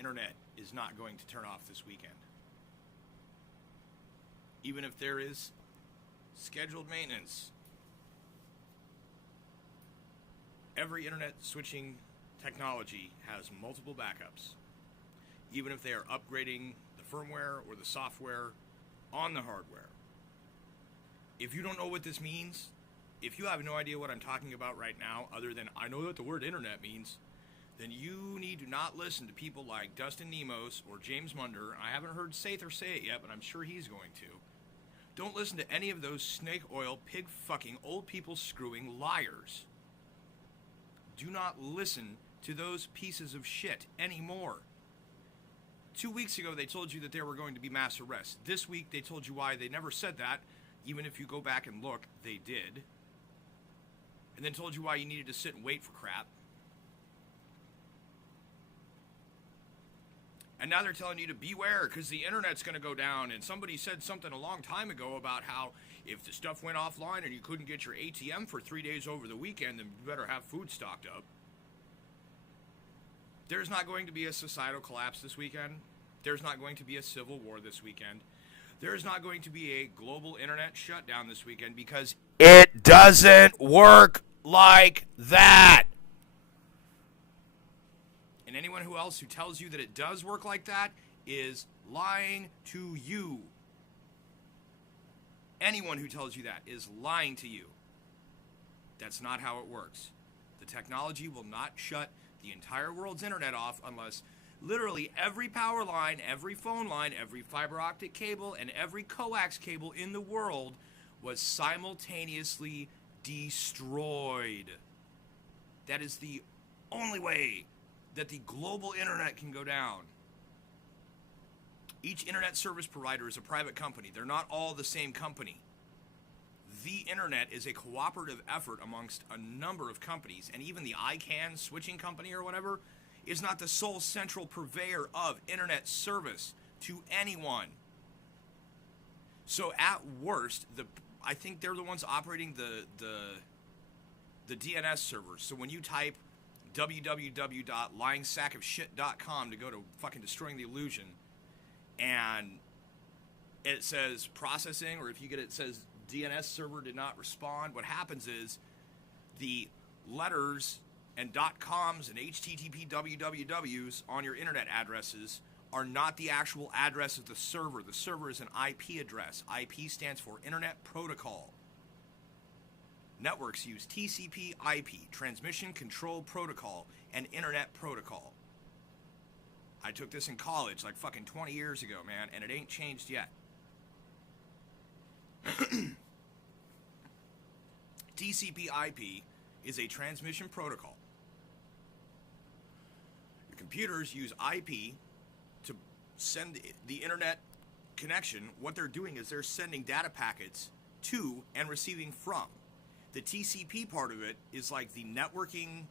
internet is not going to turn off this weekend. Even if there is scheduled maintenance. Every internet switching technology has multiple backups. Even if they are upgrading the firmware or the software on the hardware. If you don't know what this means, if you have no idea what I'm talking about right now, other than I know what the word internet means, then you need to not listen to people like Dustin Nemos or James Munder. I haven't heard Sather say it yet, but I'm sure he's going to. Don't listen to any of those snake oil, pig-fucking, old people screwing liars. Do not listen to those pieces of shit anymore. 2 weeks ago, they told you that there were going to be mass arrests. This week, they told you why. They never said that. Even if you go back and look, they did. And then told you why you needed to sit and wait for crap. And now they're telling you to beware because the internet's going to go down. And somebody said something a long time ago about how if the stuff went offline and you couldn't get your ATM for 3 days over the weekend, then you better have food stocked up. There's not going to be a societal collapse this weekend. There's not going to be a civil war this weekend. There's not going to be a global internet shutdown this weekend because it doesn't work like that. And anyone else who tells you that it does work like that is lying to you. Anyone who tells you that is lying to you. That's not how it works. The technology will not shut the entire world's internet off unless literally every power line, every phone line, every fiber optic cable, and every coax cable in the world was simultaneously destroyed. That is the only way that the global internet can go down. Each internet service provider is a private company. They're not all the same company. The internet is a cooperative effort amongst a number of companies, and even the ICANN switching company or whatever is not the sole central purveyor of internet service to anyone. So at worst, I think they're the ones operating the DNS servers. So when you type www.lyingsackofshit.com to go to fucking Destroying the Illusion, and it says processing, or if you get it says DNS server did not respond, what happens is the letters and .coms and HTTP wwws on your internet addresses are not the actual address of the server. The server is an IP address. IP stands for Internet Protocol. Networks use TCP IP, Transmission Control Protocol, and Internet Protocol. I took this in college like fucking 20 years ago, man, and it ain't changed yet. TCP IP is a transmission protocol. Your computers use IP to send the internet connection. What they're doing is they're sending data packets to and receiving from. The TCP part of it is like the networking,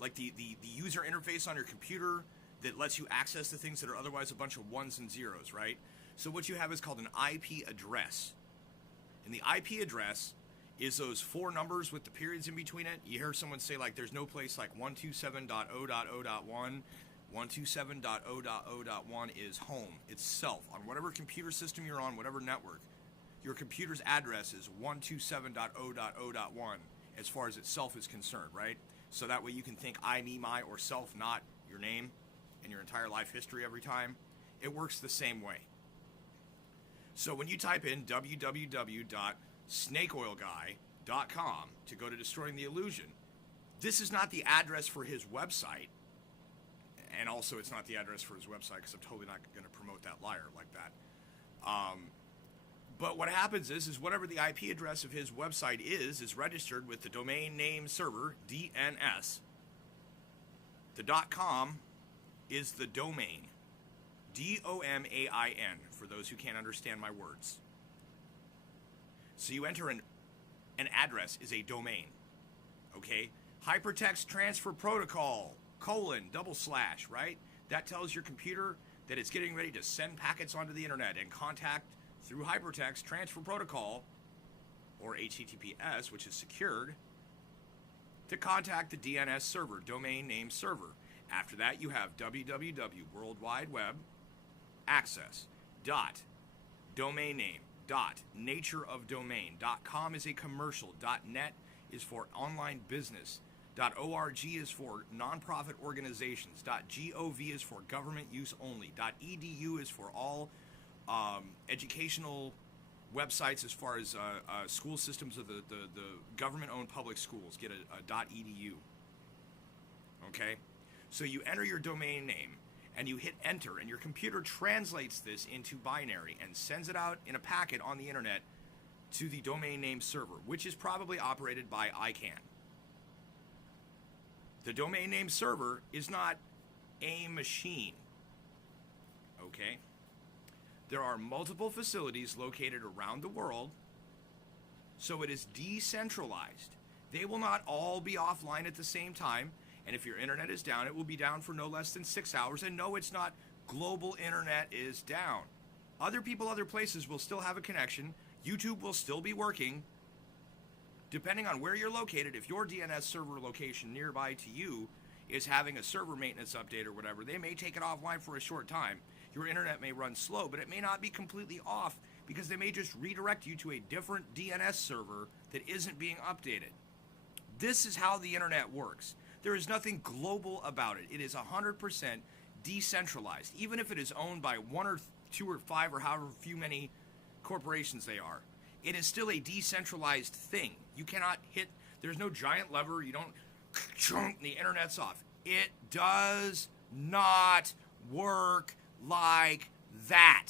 like the user interface on your computer that lets you access the things that are otherwise a bunch of ones and zeros, right? So what you have is called an IP address. And the IP address is those four numbers with the periods in between it. You hear someone say, like, there's no place like 127.0.0.1. 127.0.0.1 is home itself. On whatever computer system you're on, whatever network, your computer's address is 127.0.0.1 as far as itself is concerned, right? So that way you can think I, me, my, or self, not your name and your entire life history every time. It works the same way. So when you type in www.snakeoilguy.com to go to Destroying the Illusion, this is not the address for his website. And also it's not the address for his website because I'm totally not going to promote that liar like that. But what happens is whatever the IP address of his website is registered with the domain name server, DNS. The .com is the domain. DOMAIN, for those who can't understand my words. So you enter an address is a domain. Okay? Hypertext Transfer Protocol, : /, right? That tells your computer that it's getting ready to send packets onto the internet and contact through Hypertext Transfer Protocol, or HTTPS, which is secured, to contact the DNS server, domain name server. After that, you have www, World Wide Web, access, dot, domain name, dot, nature of domain, .com is a commercial, .net is for online business, .org is for nonprofit organizations, .gov is for government use only, .edu is for all educational websites as far as school systems of the government-owned public schools get a .edu. Okay? So you enter your domain name and you hit enter, and your computer translates this into binary and sends it out in a packet on the internet to the domain name server, which is probably operated by ICANN. The domain name server is not a machine. Okay? There are multiple facilities located around the world, so it is decentralized. They will not all be offline at the same time, and if your internet is down, it will be down for no less than 6 hours, and no, it's not global internet is down. Other people, other places will still have a connection. YouTube will still be working. Depending on where you're located, if your DNS server location nearby to you is having a server maintenance update or whatever, they may take it offline for a short time. Your internet may run slow, but it may not be completely off because they may just redirect you to a different DNS server that isn't being updated. This is how the internet works. There is nothing global about it. It is 100% decentralized. Even if it is owned by 1 or 2 or 5 or however few many corporations they are, it is still a decentralized thing. You cannot hit, there's no giant lever, you don't chunk, the internet's off. It does not work like that.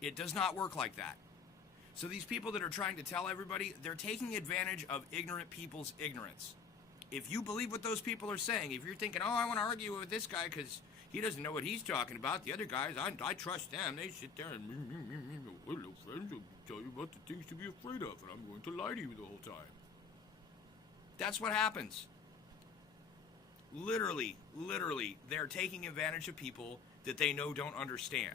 It does not work like that. So these people that are trying to tell everybody, they're taking advantage of ignorant people's ignorance. If you believe what those people are saying, if you're thinking, oh, I want to argue with this guy because he doesn't know what he's talking about, the other guys, I trust them, they sit there and hello friends, I'll tell you about the things to be afraid of, and I'm going to lie to you the whole time. That's what happens. Literally, they're taking advantage of people that they know don't understand.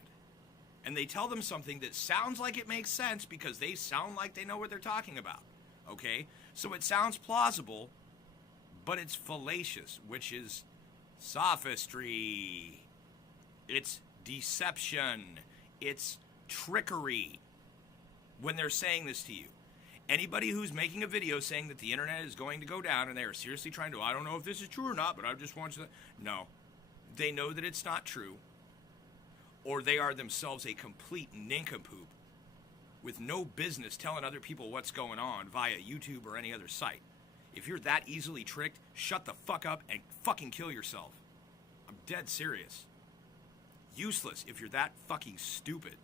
And they tell them something that sounds like it makes sense because they sound like they know what they're talking about. Okay? So it sounds plausible, but it's fallacious, which is sophistry. It's deception. It's trickery when they're saying this to you. Anybody who's making a video saying that the internet is going to go down and they are seriously trying to, I don't know if this is true or not, but I just want you to, no. They know that it's not true, or they are themselves a complete nincompoop with no business telling other people what's going on via YouTube or any other site. If you're that easily tricked, shut the fuck up and fucking kill yourself. I'm dead serious. Useless if you're that fucking stupid.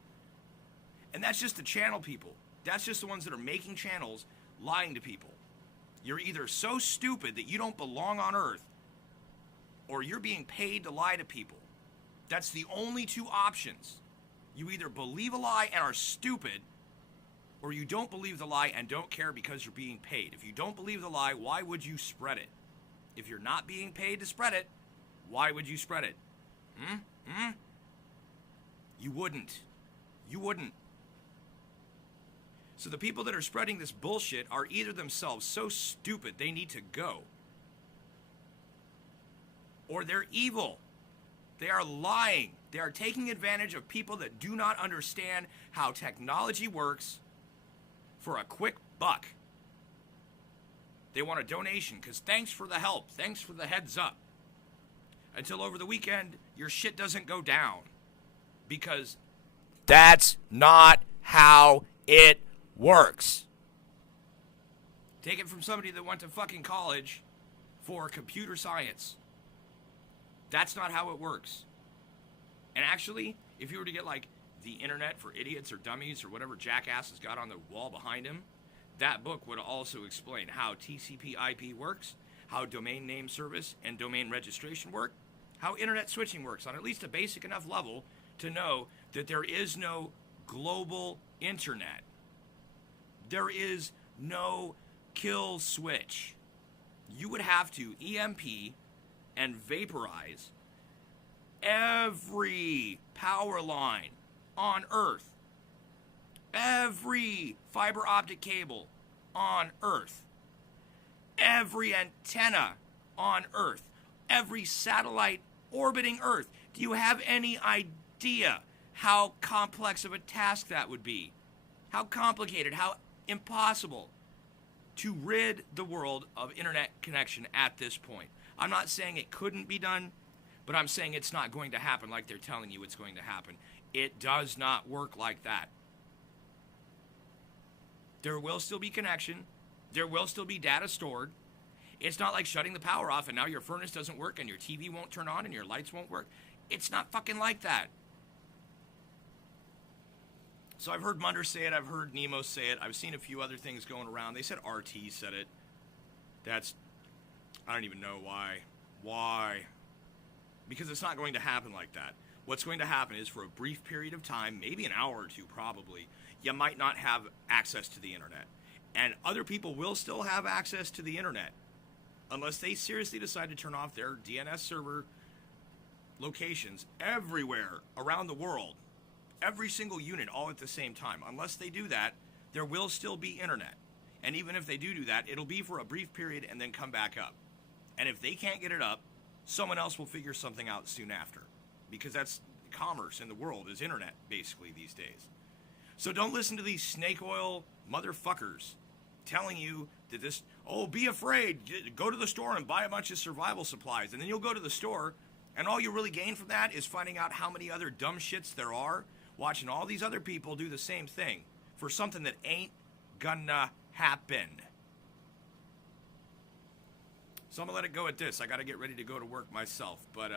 And that's just the channel people. That's just the ones that are making channels lying to people. You're either so stupid that you don't belong on Earth, or you're being paid to lie to people. That's the only two options. You either believe a lie and are stupid, or you don't believe the lie and don't care because you're being paid. If you don't believe the lie, why would you spread it? If you're not being paid to spread it, why would you spread it? You wouldn't. You wouldn't. So the people that are spreading this bullshit are either themselves so stupid they need to go, or they're evil. They are lying. They are taking advantage of people that do not understand how technology works for a quick buck. They want a donation because thanks for the help. Thanks for the heads up. Until over the weekend, your shit doesn't go down. Because that's not how it works. Take it from somebody that went to fucking college for computer science. That's not how it works. And actually, if you were to get like the internet for idiots or dummies or whatever jackass has got on the wall behind him, that book would also explain how TCP/IP works, how domain name service and domain registration work, how internet switching works on at least a basic enough level to know that there is no global internet. There is no kill switch. You would have to EMP and vaporize every power line on Earth, every fiber optic cable on Earth, every antenna on Earth, every satellite orbiting Earth. Do you have any idea how complex of a task that would be? How complicated, how impossible to rid the world of internet connection at this point. I'm not saying it couldn't be done, but I'm saying it's not going to happen like they're telling you it's going to happen. It does not work like that. There will still be connection. There will still be data stored. It's not like shutting the power off and now your furnace doesn't work and your TV won't turn on and your lights won't work. It's not fucking like that. So I've heard Munder say it. I've heard Nemo say it. I've seen a few other things going around. They said RT said it. I don't even know why. Why? Because it's not going to happen like that. What's going to happen is for a brief period of time, maybe an hour or two probably, you might not have access to the internet. And other people will still have access to the internet unless they seriously decide to turn off their DNS server locations everywhere around the world. Every single unit all at the same time. Unless they do that, there will still be internet. And even if they do that, it'll be for a brief period and then come back up. And if they can't get it up, someone else will figure something out soon after. Because that's commerce in the world, is internet, basically, these days. So don't listen to these snake oil motherfuckers telling you that this, oh, be afraid, go to the store and buy a bunch of survival supplies. And then you'll go to the store, and all you really gain from that is finding out how many other dumb shits there are, watching all these other people do the same thing for something that ain't gonna happen. So I'm gonna let it go at this. I gotta get ready to go to work myself. But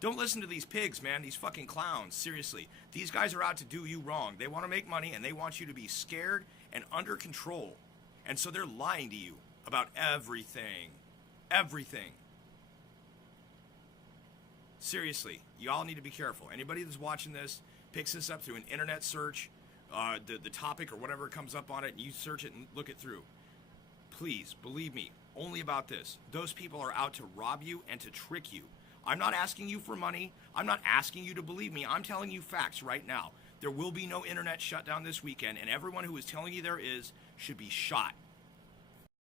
don't listen to these pigs, man. These fucking clowns. Seriously. These guys are out to do you wrong. They want to make money, and they want you to be scared and under control. And so they're lying to you about everything. Everything. Seriously. You all need to be careful. Anybody that's watching this, picks this up through an internet search, the topic or whatever comes up on it, and you search it and look it through. Please, believe me, only about this. Those people are out to rob you and to trick you. I'm not asking you for money. I'm not asking you to believe me. I'm telling you facts right now. There will be no internet shutdown this weekend, and everyone who is telling you there is should be shot.